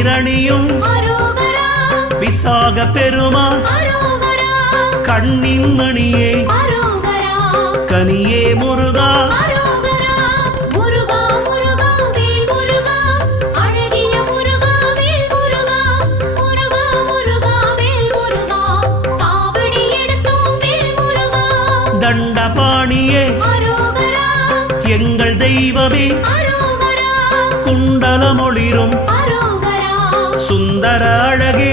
நீரணியும் விசாக பெருமான் கண்ணின் மணியே கனியே முருகா தண்டபாணியே எங்கள் தெய்வமே குண்டலமொளிரும் சுந்தர அழகே